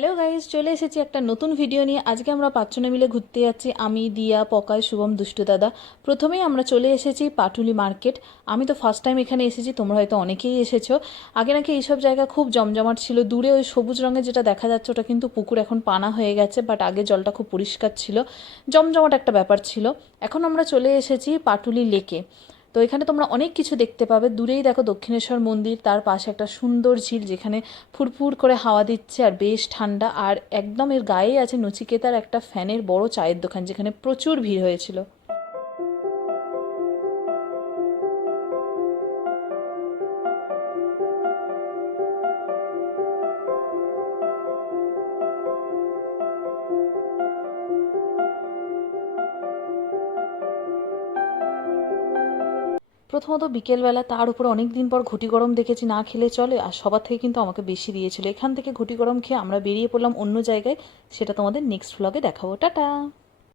Hello guys চলে এসেছি একটা নতুন ভিডিও নিয়ে। আজকে আমরা পাঁচজনে মিলে ঘুরতে যাচ্ছি। আমি, দিয়া পকায় শুভম, দুষ্টু দাদা। প্রথমেই আমরা চলে এসেছি পাটুলি মার্কেট। আমি তো ফার্স্ট টাইম এখানে এসেছি, তোমরা হয়তো অনেকেই এসেছ। আগে নাকি এইসব জায়গা খুব জমজমাট ছিল। দূরে ওই সবুজ রঙের যেটা দেখা যাচ্ছে, ওটা কিন্তু পুকুর এখন পানা হয়ে গেছে বাট আগে জলটা খুব পরিষ্কার ছিল। জমজমাট একটা ব্যাপার ছিল। এখন আমরা চলে এসেছি পাটুলি লেকে। তো এখানে তোমরা অনেক কিছু দেখতে পাবে। দূরেই দেখো দক্ষিণেশ্বর মন্দির, তার পাশে একটা সুন্দর ঝিল যেখানে ফুরফুর করে হাওয়া দিচ্ছে আর বেশ ঠান্ডা। আর একদম এর গায়েই আছে নচিকেতার একটা ফ্যানের বড় চায়ের দোকান যেখানে প্রচুর ভিড় হয়েছিল। প্রথমত বিকেলবেলা তার উপর অনেক দিন পর ঘটি গরম দেখেছি, না খেলে চলে। আর সবার থেকে কিন্তু আমাকে বেশি দিয়েছিল। এখান থেকে ঘটি গরম খেয়ে আমরা বেরিয়ে পড়লাম অন্য জায়গায়। সেটা তোমাদের নেক্সট ভ্লগে দেখাবো। টাটা!